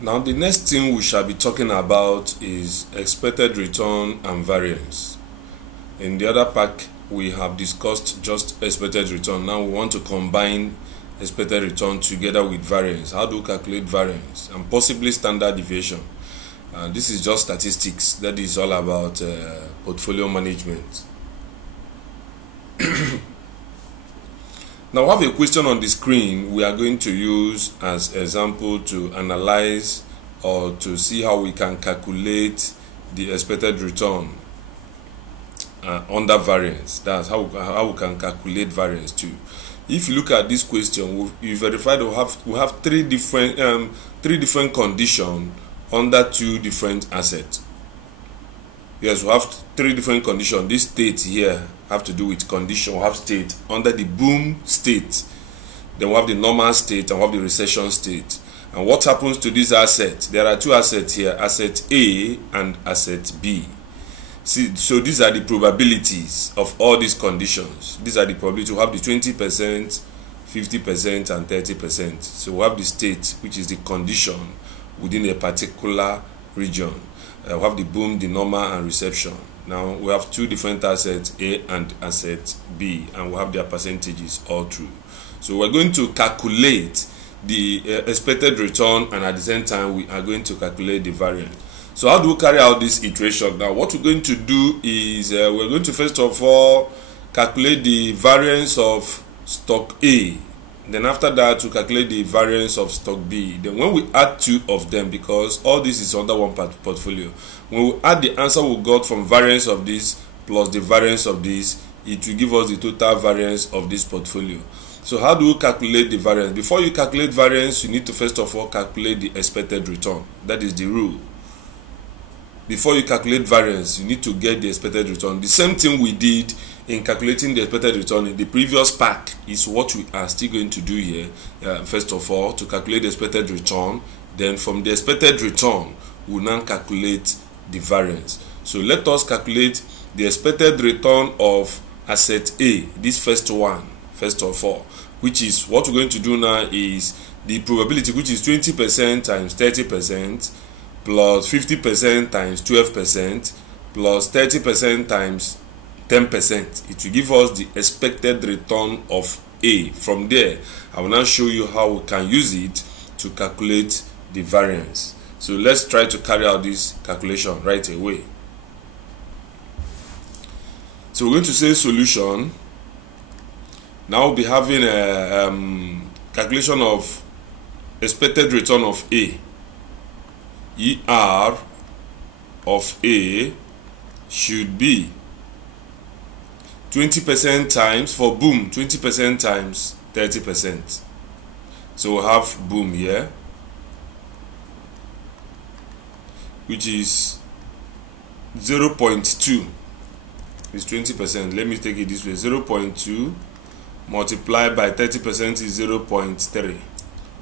Now the next thing we shall be talking about is expected return and variance. In the other pack we have discussed just expected return. Now we want to combine expected return together with variance. How do we calculate variance and possibly standard deviation? This is just statistics. That is all about portfolio management. Now I have a question on the screen we are going to use as example to analyze or to see how we can calculate the expected return under variance. That's how we can calculate variance too. If you look at this question, we verified we have three different conditions under two different assets. Yes, we have three different conditions. This state here have to do with condition. We have state under the boom state, then we have the normal state, and we have the recession state. And what happens to this asset? There are two assets here, asset A and asset B. See, so these are the probabilities of all these conditions. These are the probabilities. We have the 20%, 50%, and 30%. So we have the state, which is the condition within a particular region. We have the boom, the normal, and reception. Now we have two different assets, A and asset B, and we have their percentages all through. So we're going to calculate the expected return, and at the same time we are going to calculate the variance. So how do we carry out this iteration? Now what we're going to do is we're going to first of all calculate the variance of stock A. Then after that, to calculate the variance of stock B. Then when we add two of them, because all this is under one portfolio, when we add the answer we got from variance of this plus the variance of this, it will give us the total variance of this portfolio. So how do we calculate the variance? Before you calculate variance, you need to first of all calculate the expected return. That is the rule. Before you calculate variance, you need to get the expected return. The same thing we did in calculating the expected return in the previous pack is what we are still going to do here. First of all, to calculate the expected return, then from the expected return we will now calculate the variance. So let us calculate the expected return of asset A, this first one, first of all, which is what we're going to do now is the probability, which is 20% times 30% plus 50% times 12% plus 30% times 10%. It will give us the expected return of A. From there, I will now show you how we can use it to calculate the variance. So let's try to carry out this calculation right away. So we're going to say solution. Now we'll be having a calculation of expected return of A. ER of A should be 20% times, for boom, 20% times 30%. So we'll have boom here, which is 0.2 is 20%. Let me take it this way. 0.2 multiplied by 30% is 0.3.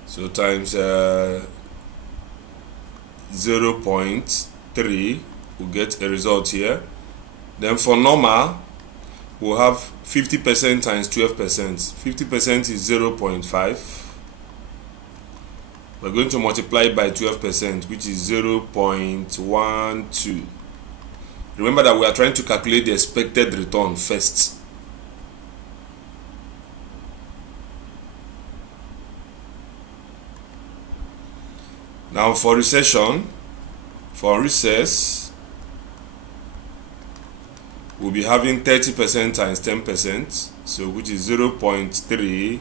So times 0.3, we'll get a result here. Then for normal, we'll have 50% times 12%. 50% is 0.5. We're going to multiply it by 12%, which is 0.12. Remember that we are trying to calculate the expected return first. Now for recession, we'll be having 30% times 10%, so which is 0.3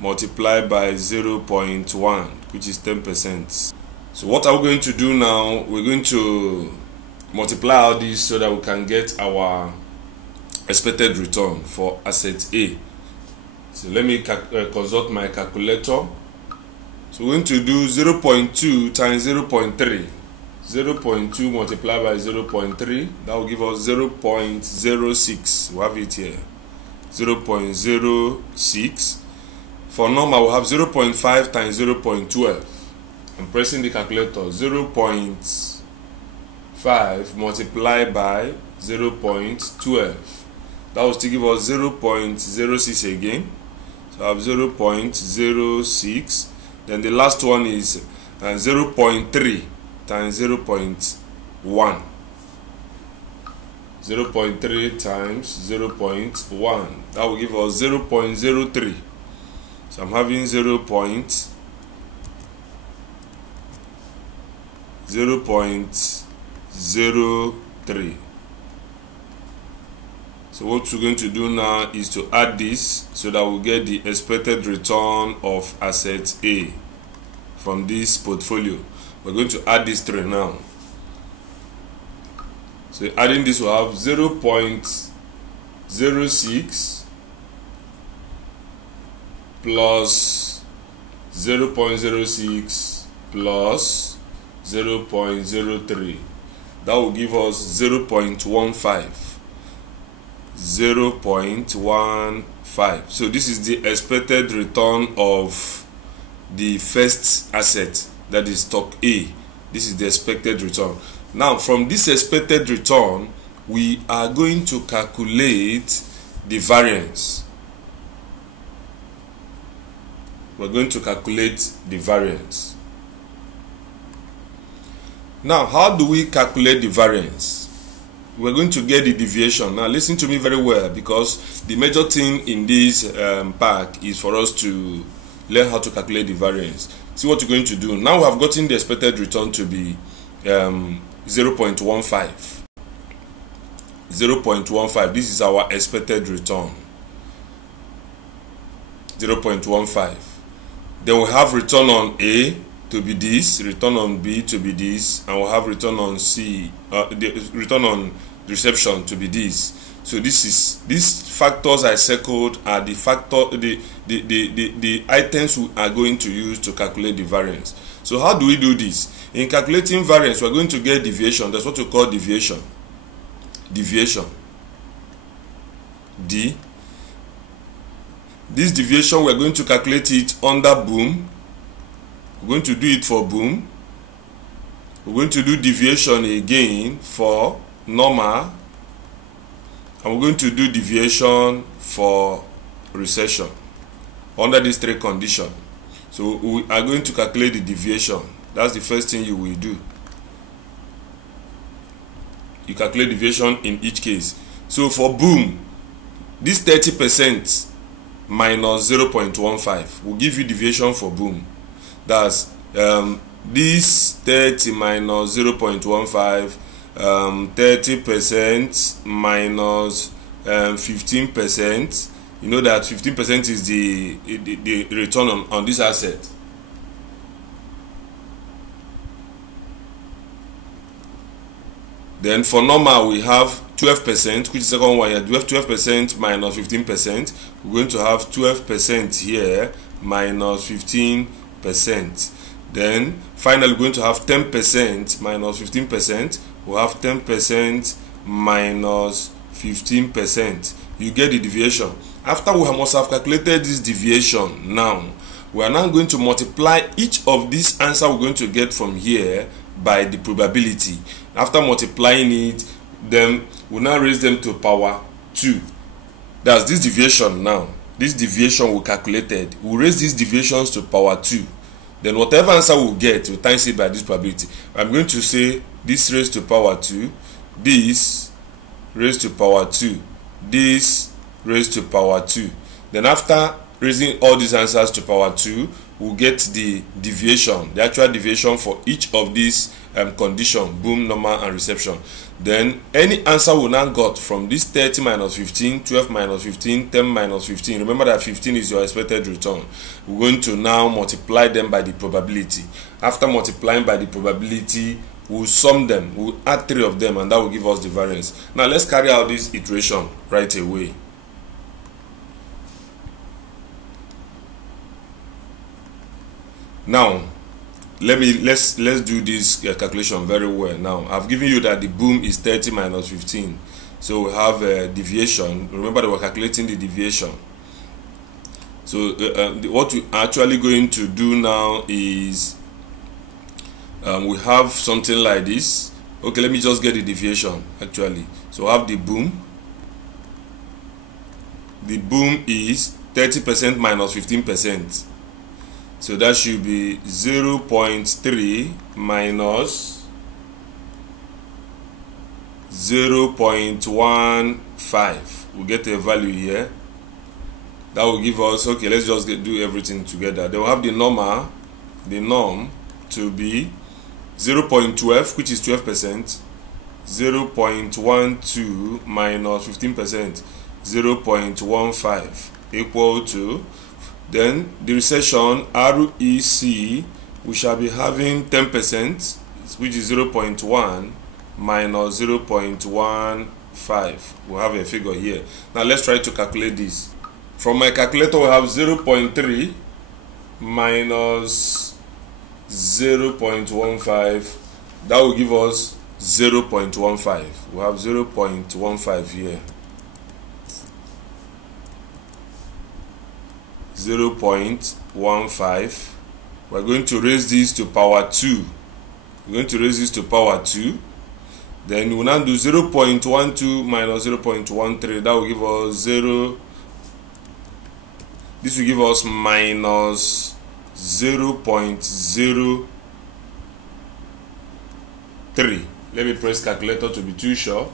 multiplied by 0.1, which is 10%. So what are we going to do now? We're going to multiply all these so that we can get our expected return for asset A. So let me consult my calculator. So we're going to do 0.2 times 0.3. 0.2 multiplied by 0.3, that will give us 0.06. we have it here, 0.06. For normal, we'll have 0.5 times 0.12. I'm pressing the calculator. 0.5 multiplied by 0.12, that will still give us 0.06 again. So I have 0.06. Then the last one is and 0.3 times 0.1. 0.3 times 0.1, that will give us 0.03. So I'm having 0.03. So what we're going to do now is to add this so that we'll get the expected return of asset A from this portfolio. We're going to add these three now. So adding this, will have 0.06 plus 0.06 plus 0.03. That will give us 0.15. 0.15. So this is the expected return of the first asset, that is stock A. This is the expected return. Now from this expected return, we are going to calculate the variance. We're going to calculate the variance. Now, how do we calculate the variance? We're going to get the deviation. Now listen to me very well, because the major thing in this pack is for us to learn how to calculate the variance. See what you're going to do. Now we have gotten the expected return to be 0.15. 0.15. This is our expected return. 0.15. Then we have return on A to be this, return on B to be this, and we'll have return on C, the return on reception to be this. So these factors I circled are the items we are going to use to calculate the variance. So how do we do this? In calculating variance, we're going to get deviation. That's what we call deviation. Deviation. D. This deviation, we're going to calculate it under boom. We're going to do it for boom. We're going to do deviation again for normal. And we're going to do deviation for recession under these three conditions. So we are going to calculate the deviation. That's the first thing you will do. You calculate deviation in each case. So for boom, this 30% minus 0.15 will give you deviation for boom. That's this 30 minus 0.15, 30% minus 15%. You know that 15% is the return on this asset. Then for normal we have 12%, which is the second one here. We have 12% minus 15%. We're going to have 12% here minus 15%. Then finally we're going to have 10% minus 15%. We'll have 10% minus 15%. You get the deviation. After we must have calculated this deviation, now we are now going to multiply each of these answers we're going to get from here by the probability. After multiplying it, then we'll now raise them to power 2. That's this deviation now. This deviation we calculated, we'll raise these deviations to power 2. Then whatever answer we'll get, we'll times it by this probability. I'm going to say this raised to power 2, this raised to power 2, this raised to power 2. Then after raising all these answers to power 2, we'll get the deviation, the actual deviation for each of these conditions, boom, normal, and reception. Then any answer we now got from this 30 minus 15, 12 minus 15, 10 minus 15, remember that 15 is your expected return. We're going to now multiply them by the probability. After multiplying by the probability, we'll sum them, we'll add 3 of them, and that will give us the variance. Now let's carry out this iteration right away. Now let's do this calculation very well. Now I've given you that the boom is 30 minus 15, so we have a deviation. Remember that we're calculating the deviation. So what we're actually going to do now is we have something like this. Okay, let me just get the deviation actually. So I have the boom. The boom is 30% minus 15%. So that should be 0.3 minus 0.15. We'll get a value here. That will give us, okay, let's just do everything together. They will have the norm to be 0.12, which is 12%, 0.12 minus 15%, 0.15 equal to, then the recession REC, we shall be having 10%, which is 0.1 minus 0.15. We'll have a figure here. Now let's try to calculate this. From my calculator, we have 0.3 minus 0.15. That will give us 0.15. We have 0.15 here. 0.15. We're going to raise this to power 2. We're going to raise this to power 2. Then we will now do 0.12 minus 0.13. That will give us 0. This will give us minus 0.03. Let me press calculator to be too sure.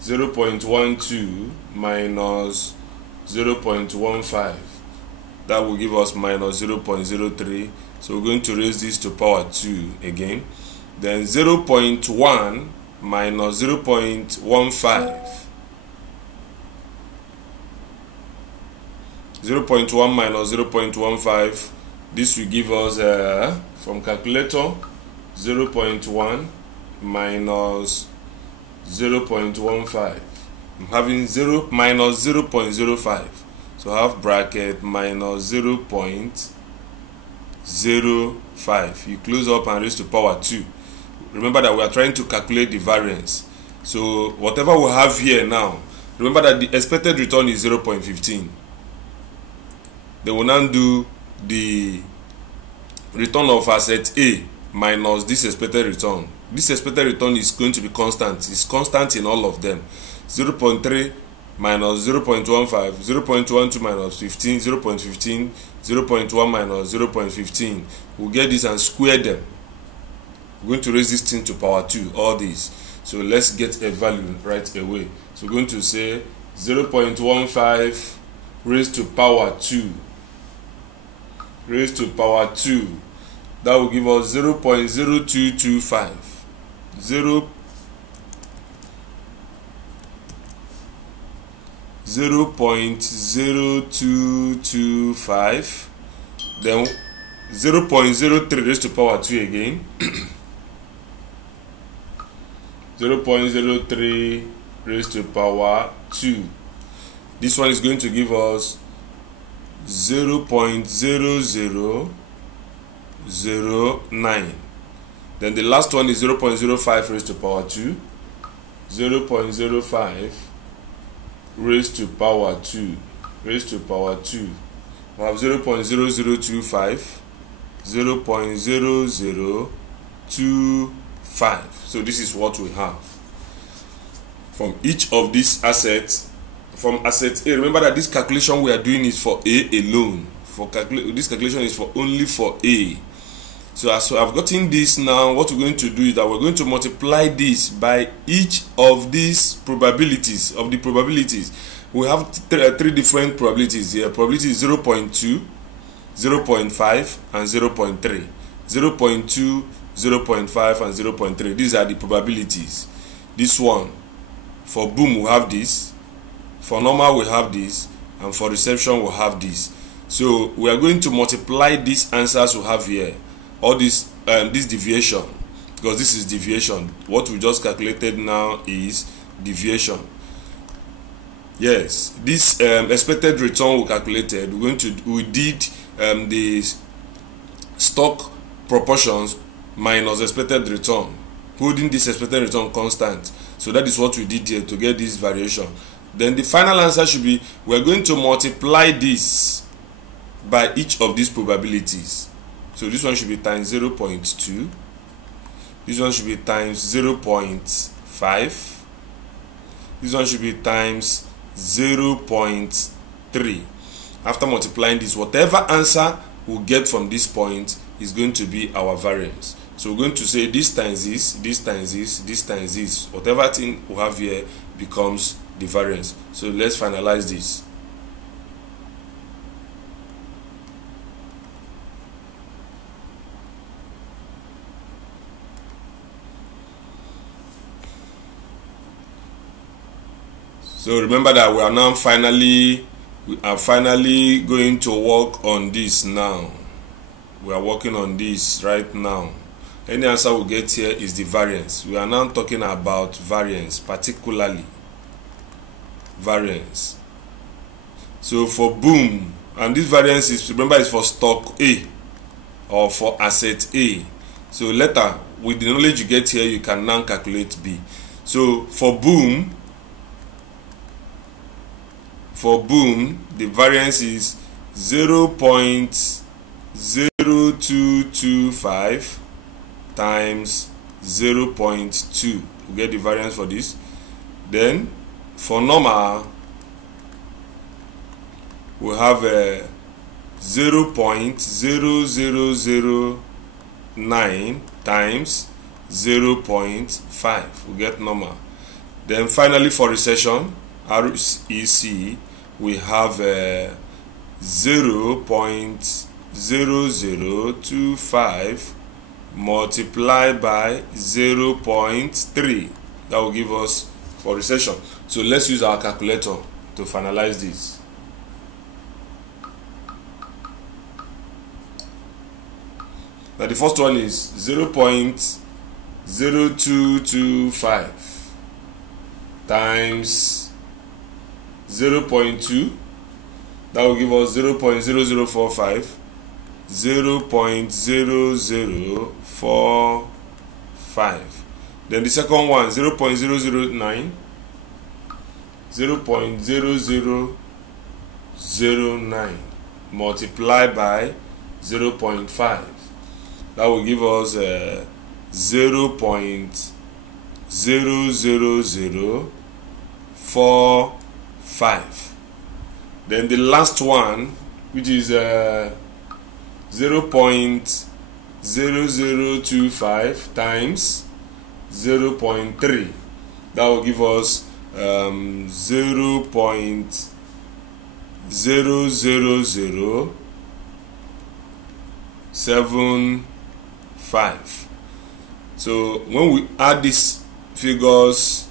0.12 minus 0.15. That will give us minus 0.03. So we're going to raise this to power 2 again. Then 0.1 minus 0.15. 0.1 minus 0.15. This will give us from calculator 0.1 minus 0.15. I'm having 0 minus 0.05. So I have bracket minus 0.05. You close up and raise to power 2. Remember that we are trying to calculate the variance. So whatever we have here now, remember that the expected return is 0.15. They will now do the return of asset A minus this expected return. This expected return is going to be constant. It's constant in all of them. 0.3 minus 0.15, 0.12 minus 15, 0.15, 0.1 minus 0.15. We'll get this and square them. We're going to raise this thing to power 2, all these. So let's get a value right away. So we're going to say 0.15 raised to power 2. Raised to power 2. That will give us 0.0225. 0.0225. Then 0.03 raised to power 2 again. 0.03 raised to power 2. This one is going to give us 0.0009. Then the last one is 0.05 raised to power 2. 0.05 raised to power 2. Raised to power 2. We have 0.0025. 0.0025. So this is what we have from each of these assets. From asset A, remember that this calculation we are doing is for A alone. This calculation is for only for A. So as I've gotten this now, what we're going to do is that we're going to multiply this by each of these probabilities. Of the probabilities, we have three different probabilities here. Probability is 0.2, 0.5, and 0.3. 0.2, 0.5, and 0.3. These are the probabilities. This one, for boom, we have this. For normal, we have this. And for reception, we have this. So we are going to multiply these answers we have here. All this deviation, because this is deviation. What we just calculated now is deviation. Yes, this expected return we calculated. We did the stock proportions minus expected return, holding this expected return constant. So that is what we did here to get this variation. Then the final answer should be, we are going to multiply this by each of these probabilities. So this one should be times 0.2. This one should be times 0.5. This one should be times 0.3. after multiplying this, whatever answer we'll get from this point is going to be our variance. So we're going to say this times this, this times this, this times this. Whatever thing we have here becomes the variance. So let's finalize this. So remember that we are finally going to work on this now. We are working on this right now. Any answer we get here is the variance. We are now talking about variance, particularly variance. So for boom, and this variance is, remember, is for stock A or for asset A. So later, with the knowledge you get here, you can now calculate B. So for boom, the variance is 0.0225 times 0.2. We get the variance for this. Then for normal, we have a 0.0009 times 0.5. We get normal. Then finally for recession, REC, we have 0.0025 multiplied by 0.3. That will give us for recession. So let's use our calculator to finalize this. Now the first one is 0.0225 times 0.2, that will give us 0.0045, 0.0045. Then the second one, 0.009, 0.0009 multiplied by 0.5. That will give us 0.00045. Then the last one, which is 0.0025 times 0.3, that will give us 0.00075. So when we add these figures,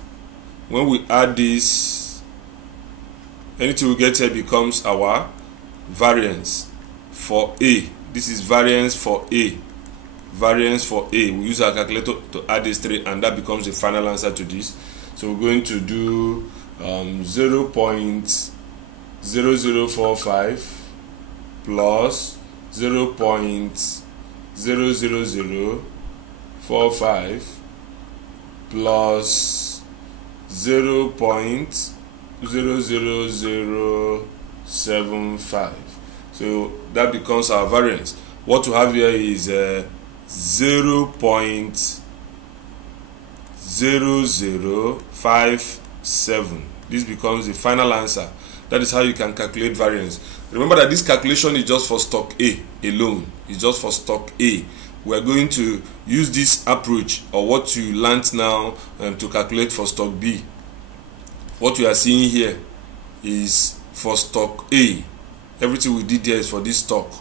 anything we get here becomes our variance for A. This is variance for A. Variance for A. We use our calculator to add these three, and that becomes the final answer to this. So we're going to do 0.0045 plus 0.00045 plus 0.00075. So that becomes our variance. What we have here is 0.0057. This becomes the final answer. That is how you can calculate variance. Remember that this calculation is just for stock A alone. It's just for stock A. We are going to use this approach, or what you learned now, to calculate for stock B. What we are seeing here is for stock A. Everything we did here is for this stock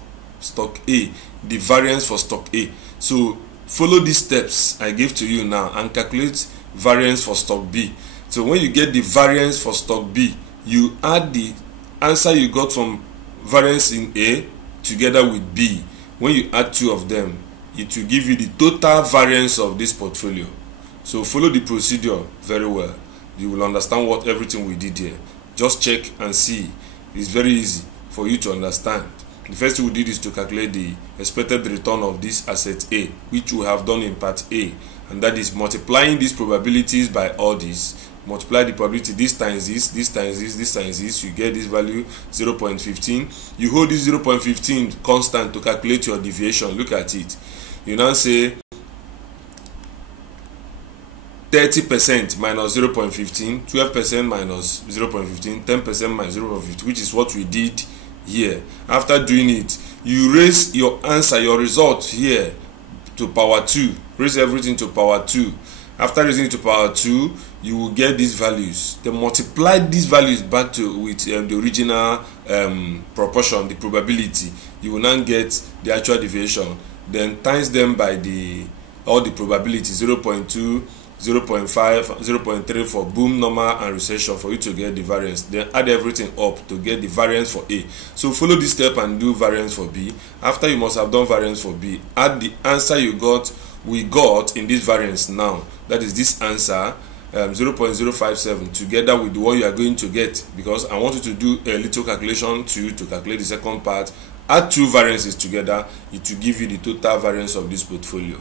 A, the variance for stock A. So follow these steps I gave to you now and calculate variance for stock B. So when you get the variance for stock B, you add the answer you got from variance in A together with B. When you add two of them, it will give you the total variance of this portfolio. So follow the procedure very well. You will understand what everything we did here. Just check and see. It's very easy for you to understand. The first thing we did is to calculate the expected return of this asset A, which we have done in part A, and that is multiplying these probabilities by all these. Multiply the probability, this times this, this times this, this times this, you get this value 0.15. You hold this 0.15 constant to calculate your deviation. Look at it. You now say 30% minus 0.15, 12% minus 0.15, 10% minus 0.15, which is what we did here. After doing it, you raise your answer, your result here to power 2. Raise everything to power 2. After raising it to power 2, you will get these values. Then multiply these values back to with the original proportion, the probability. You will now get the actual deviation. Then times them by all the probability, 0.2, 0.5, 0.3 for boom, normal, and recession, for you to get the variance. Then add everything up to get the variance for A. So follow this step and do variance for B. After you must have done variance for B, add the answer we got in this variance now. That is this answer, 0.057, together with the one you are going to get, because I want you to do a little calculation to calculate the second part. Add two variances together, it will give you the total variance of this portfolio.